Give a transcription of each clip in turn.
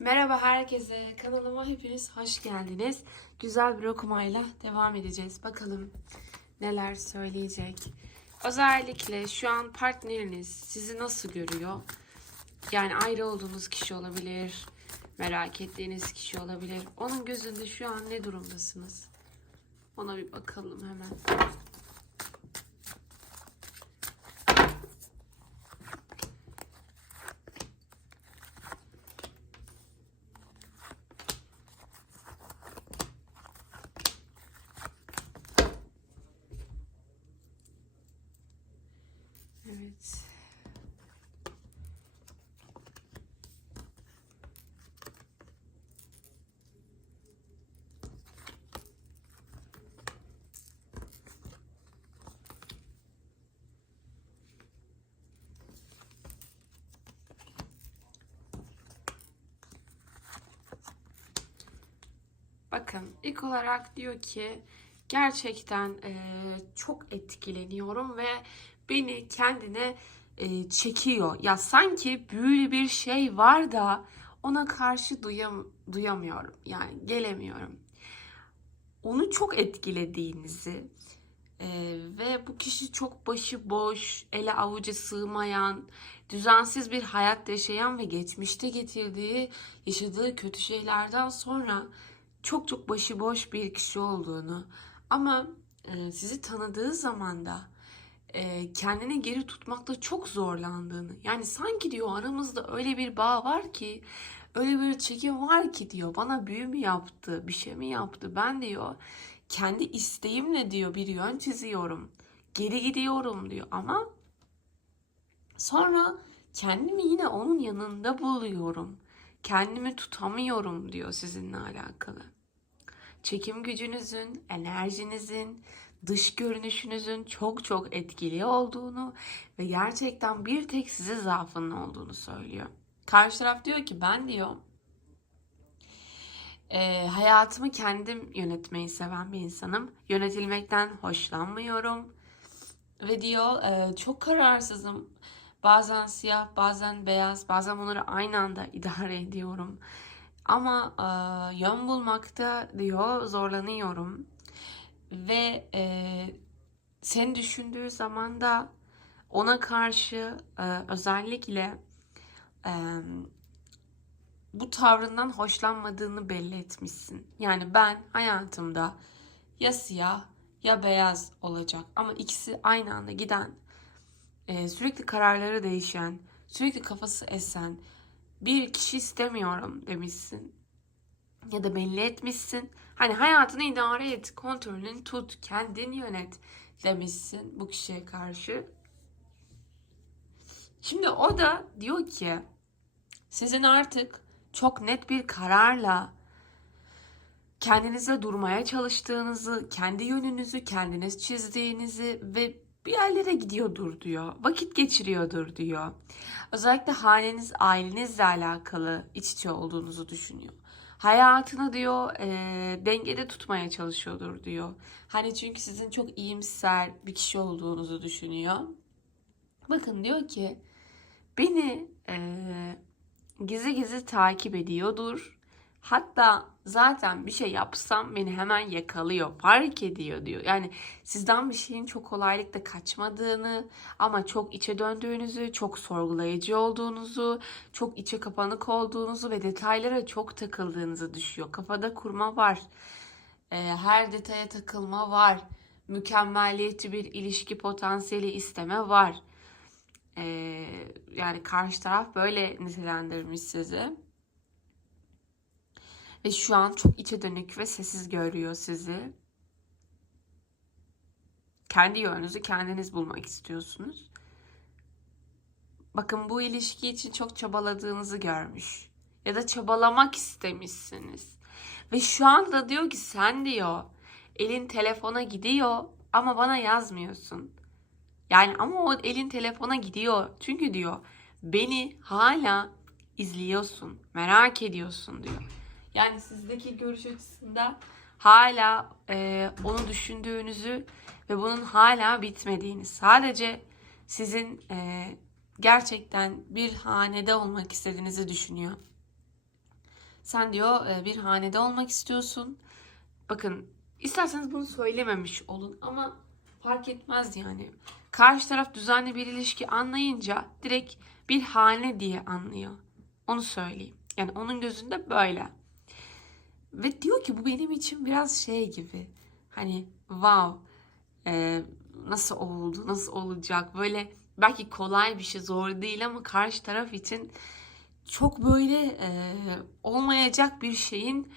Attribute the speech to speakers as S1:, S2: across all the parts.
S1: Merhaba herkese. Kanalıma hepiniz hoş geldiniz. Güzel bir okumayla devam edeceğiz. Bakalım neler söyleyecek. Özellikle şu an partneriniz sizi nasıl görüyor? Yani ayrı olduğunuz kişi olabilir. Merak ettiğiniz kişi olabilir. Onun gözünde şu an ne durumdasınız? Ona bir bakalım hemen. Bakın ilk olarak diyor ki gerçekten eee, çok etkileniyorum ve beni kendine eee, çekiyor. Ya sanki büyülü bir şey var da ona karşı duyam duyamıyorum. Yani gelemiyorum. Onu çok etkilediğinizi eee, ve bu kişi çok başıboş, ele avuca sığmayan, düzensiz bir hayat yaşayan ve geçmişte getirdiği, yaşadığı kötü şeylerden sonra çok çok başıboş bir kişi olduğunu ama e, sizi tanıdığı zaman da e, kendini geri tutmakta çok zorlandığını yani sanki diyor aramızda öyle bir bağ var ki öyle bir çekim var ki diyor bana büyü mü yaptı bir şey mi yaptı ben diyor kendi isteğimle diyor bir yön çiziyorum geri gidiyorum diyor ama sonra kendimi yine onun yanında buluyorum kendimi tutamıyorum diyor sizinle alakalı çekim gücünüzün, enerjinizin, dış görünüşünüzün çok çok etkili olduğunu ve gerçekten bir tek size zaafının olduğunu söylüyor. Karşı taraf diyor ki ben diyor e, hayatımı kendim yönetmeyi seven bir insanım. Yönetilmekten hoşlanmıyorum. Ve diyor e, çok kararsızım. Bazen siyah, bazen beyaz, bazen bunları aynı anda idare ediyorum. Ama e, yön bulmakta diyor zorlanıyorum. Ve e, seni düşündüğü zaman da ona karşı e, özellikle e, bu tavrından hoşlanmadığını belli etmişsin. Yani ben hayatımda ya siyah ya beyaz olacak ama ikisi aynı anda giden, e, sürekli kararları değişen, sürekli kafası esen bir kişi istemiyorum demişsin. Ya da belli etmişsin. Hani hayatını idare et, kontrolünü tut, kendin yönet demişsin bu kişiye karşı. Şimdi o da diyor ki sizin artık çok net bir kararla kendinize durmaya çalıştığınızı, kendi yönünüzü kendiniz çizdiğinizi ve bir yerlere gidiyordur diyor. Vakit geçiriyordur diyor. Özellikle haneniz, ailenizle alakalı iç içe olduğunuzu düşünüyor. Hayatını diyor e, dengede tutmaya çalışıyordur diyor. Hani çünkü sizin çok iyimser bir kişi olduğunuzu düşünüyor. Bakın diyor ki beni e, gizli gizli takip ediyordur. Hatta zaten bir şey yapsam beni hemen yakalıyor, fark ediyor diyor. Yani sizden bir şeyin çok kolaylıkla kaçmadığını ama çok içe döndüğünüzü, çok sorgulayıcı olduğunuzu, çok içe kapanık olduğunuzu ve detaylara çok takıldığınızı düşüyor. Kafada kurma var. Ee, her detaya takılma var. Mükemmeliyetçi bir ilişki potansiyeli isteme var. Ee, yani karşı taraf böyle nitelendirmiş sizi. Ve şu an çok içe dönük ve sessiz görüyor sizi. Kendi yolunuzu kendiniz bulmak istiyorsunuz. Bakın bu ilişki için çok çabaladığınızı görmüş. Ya da çabalamak istemişsiniz. Ve şu anda diyor ki sen diyor elin telefona gidiyor ama bana yazmıyorsun. Yani ama o elin telefona gidiyor. Çünkü diyor beni hala izliyorsun, merak ediyorsun diyor. Yani sizdeki görüş açısında hala e, onu düşündüğünüzü ve bunun hala bitmediğini, sadece sizin e, gerçekten bir hanede olmak istediğinizi düşünüyor. Sen diyor e, bir hanede olmak istiyorsun. Bakın isterseniz bunu söylememiş olun ama fark etmez yani. Karşı taraf düzenli bir ilişki anlayınca direkt bir hane diye anlıyor. Onu söyleyeyim. Yani onun gözünde böyle. Ve diyor ki bu benim için biraz şey gibi. Hani wow e, nasıl oldu, nasıl olacak böyle belki kolay bir şey zor değil ama karşı taraf için çok böyle e, olmayacak bir şeyin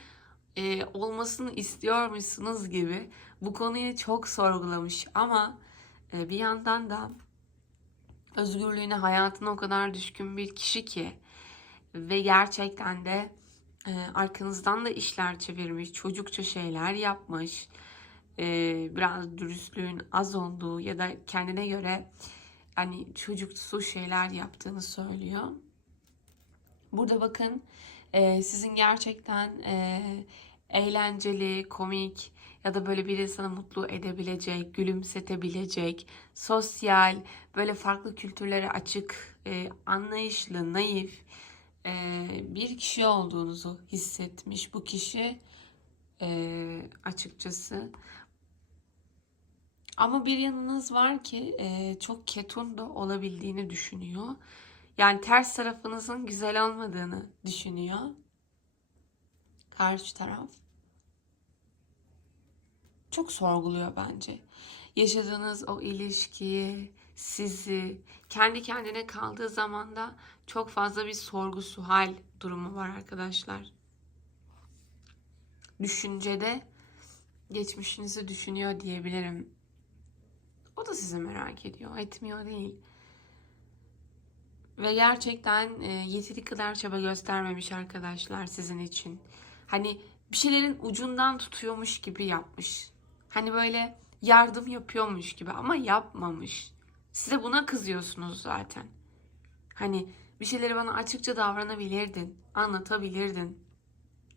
S1: e, olmasını istiyormuşsunuz gibi bu konuyu çok sorgulamış ama e, bir yandan da özgürlüğüne hayatına o kadar düşkün bir kişi ki ve gerçekten de e, arkanızdan da işler çevirmiş, çocukça şeyler yapmış, e, biraz dürüstlüğün az olduğu ya da kendine göre hani çocuksu şeyler yaptığını söylüyor. Burada bakın e, sizin gerçekten e, eğlenceli, komik ya da böyle bir insanı mutlu edebilecek, gülümsetebilecek, sosyal, böyle farklı kültürlere açık, e, anlayışlı, naif bir kişi olduğunuzu hissetmiş bu kişi e, açıkçası. Ama bir yanınız var ki e, çok ketum da olabildiğini düşünüyor. Yani ters tarafınızın güzel olmadığını düşünüyor. Karşı taraf. Çok sorguluyor bence. Yaşadığınız o ilişkiyi, sizi, kendi kendine kaldığı zaman da çok fazla bir sorgu suhal durumu var arkadaşlar. Düşüncede geçmişinizi düşünüyor diyebilirim. O da sizi merak ediyor, etmiyor değil. Ve gerçekten e, yeteri kadar çaba göstermemiş arkadaşlar sizin için. Hani bir şeylerin ucundan tutuyormuş gibi yapmış. Hani böyle yardım yapıyormuş gibi ama yapmamış. Size buna kızıyorsunuz zaten. Hani bir şeyleri bana açıkça davranabilirdin, anlatabilirdin,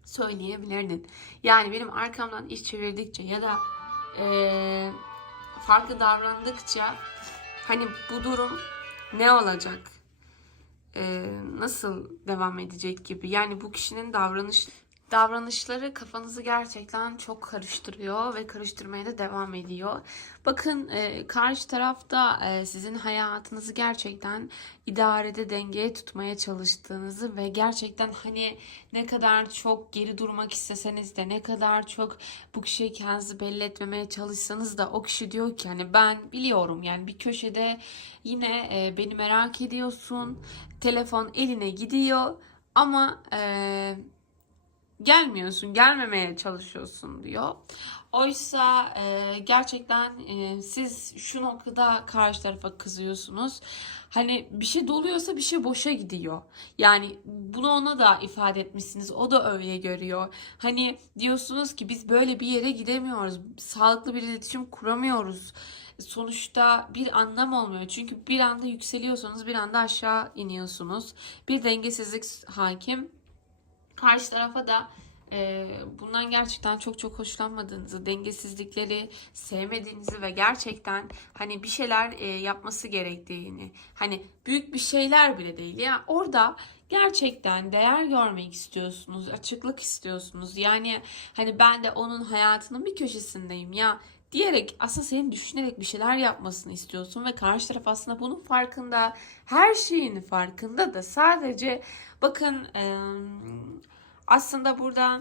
S1: söyleyebilirdin. Yani benim arkamdan iş çevirdikçe ya da eee farklı davrandıkça hani bu durum ne olacak? Ee, nasıl devam edecek gibi. Yani bu kişinin davranış davranışları kafanızı gerçekten çok karıştırıyor ve karıştırmaya da devam ediyor. Bakın e, karşı tarafta e, sizin hayatınızı gerçekten idarede dengeye tutmaya çalıştığınızı ve gerçekten hani ne kadar çok geri durmak isteseniz de ne kadar çok bu kişiye kendinizi belli etmemeye çalışsanız da o kişi diyor ki hani ben biliyorum yani bir köşede yine e, beni merak ediyorsun telefon eline gidiyor ama e, gelmiyorsun, gelmemeye çalışıyorsun diyor. Oysa e, gerçekten e, siz şu noktada karşı tarafa kızıyorsunuz. Hani bir şey doluyorsa bir şey boşa gidiyor. Yani bunu ona da ifade etmişsiniz. O da öyle görüyor. Hani diyorsunuz ki biz böyle bir yere gidemiyoruz. Sağlıklı bir iletişim kuramıyoruz. Sonuçta bir anlam olmuyor. Çünkü bir anda yükseliyorsunuz, bir anda aşağı iniyorsunuz. Bir dengesizlik hakim karşı tarafa da e, bundan gerçekten çok çok hoşlanmadığınızı, dengesizlikleri sevmediğinizi ve gerçekten hani bir şeyler e, yapması gerektiğini, hani büyük bir şeyler bile değil ya orada gerçekten değer görmek istiyorsunuz, açıklık istiyorsunuz. Yani hani ben de onun hayatının bir köşesindeyim ya diyerek aslında senin düşünerek bir şeyler yapmasını istiyorsun ve karşı taraf aslında bunun farkında, her şeyin farkında da sadece bakın e, aslında burada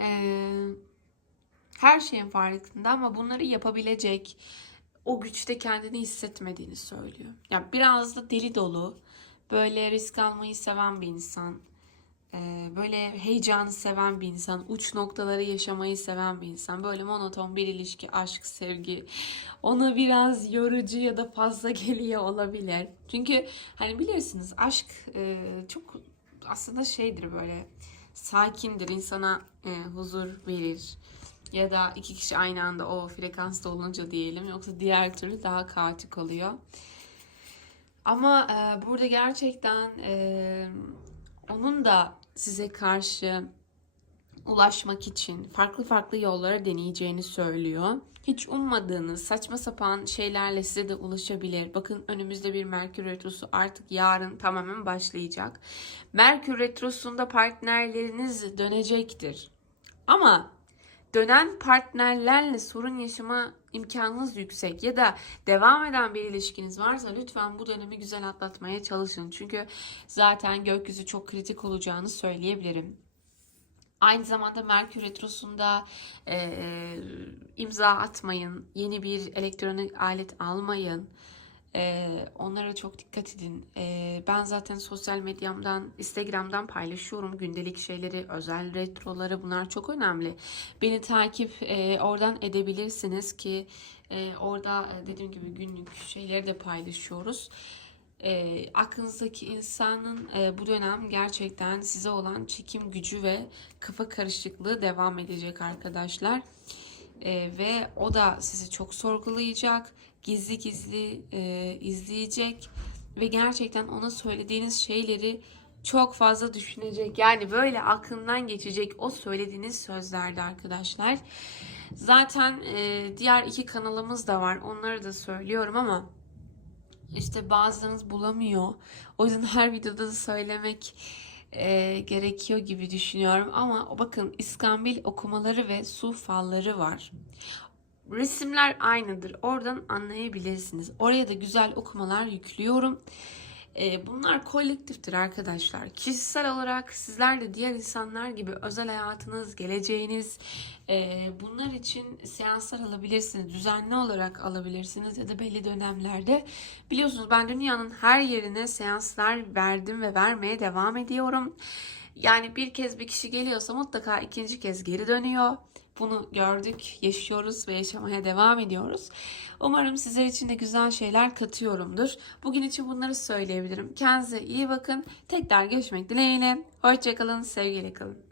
S1: e, her şeyin farkında ama bunları yapabilecek o güçte kendini hissetmediğini söylüyor. Yani biraz da deli dolu, böyle risk almayı seven bir insan, böyle heyecanı seven bir insan, uç noktaları yaşamayı seven bir insan, böyle monoton bir ilişki, aşk, sevgi ona biraz yorucu ya da fazla geliyor olabilir. Çünkü hani bilirsiniz aşk e, çok aslında şeydir böyle sakindir insana e, huzur verir ya da iki kişi aynı anda o frekansta olunca diyelim yoksa diğer türlü daha kaotik oluyor. Ama e, burada gerçekten onun da size karşı ulaşmak için farklı farklı yollara deneyeceğini söylüyor. Hiç ummadığınız saçma sapan şeylerle size de ulaşabilir. Bakın önümüzde bir Merkür Retrosu artık yarın tamamen başlayacak. Merkür Retrosu'nda partnerleriniz dönecektir. Ama dönen partnerlerle sorun yaşama imkanınız yüksek ya da devam eden bir ilişkiniz varsa lütfen bu dönemi güzel atlatmaya çalışın. Çünkü zaten gökyüzü çok kritik olacağını söyleyebilirim. Aynı zamanda Merkür Retrosu'nda e, imza atmayın, yeni bir elektronik alet almayın. E, onlara çok dikkat edin. E, ben zaten sosyal medyamdan, Instagram'dan paylaşıyorum gündelik şeyleri, özel retroları bunlar çok önemli. Beni takip e, oradan edebilirsiniz ki e, orada e, dediğim gibi günlük şeyleri de paylaşıyoruz e, aklınızdaki insanın e, bu dönem gerçekten size olan çekim gücü ve kafa karışıklığı devam edecek arkadaşlar. E, ve o da sizi çok sorgulayacak, gizli gizli e, izleyecek ve gerçekten ona söylediğiniz şeyleri çok fazla düşünecek. Yani böyle aklından geçecek o söylediğiniz sözlerde arkadaşlar. Zaten e, diğer iki kanalımız da var. Onları da söylüyorum ama işte bazılarınız bulamıyor. O yüzden her videoda da söylemek e, gerekiyor gibi düşünüyorum. Ama bakın iskambil okumaları ve su falları var. Resimler aynıdır. Oradan anlayabilirsiniz. Oraya da güzel okumalar yüklüyorum. E, bunlar kolektiftir arkadaşlar. Kişisel olarak sizler de diğer insanlar gibi özel hayatınız, geleceğiniz e, bunlar için seanslar alabilirsiniz. Düzenli olarak alabilirsiniz ya da belli dönemlerde. Biliyorsunuz ben dünyanın her yerine seanslar verdim ve vermeye devam ediyorum. Yani bir kez bir kişi geliyorsa mutlaka ikinci kez geri dönüyor. Bunu gördük, yaşıyoruz ve yaşamaya devam ediyoruz. Umarım sizler için de güzel şeyler katıyorumdur. Bugün için bunları söyleyebilirim. Kendinize iyi bakın. Tekrar görüşmek dileğiyle. Hoşçakalın, sevgiyle kalın.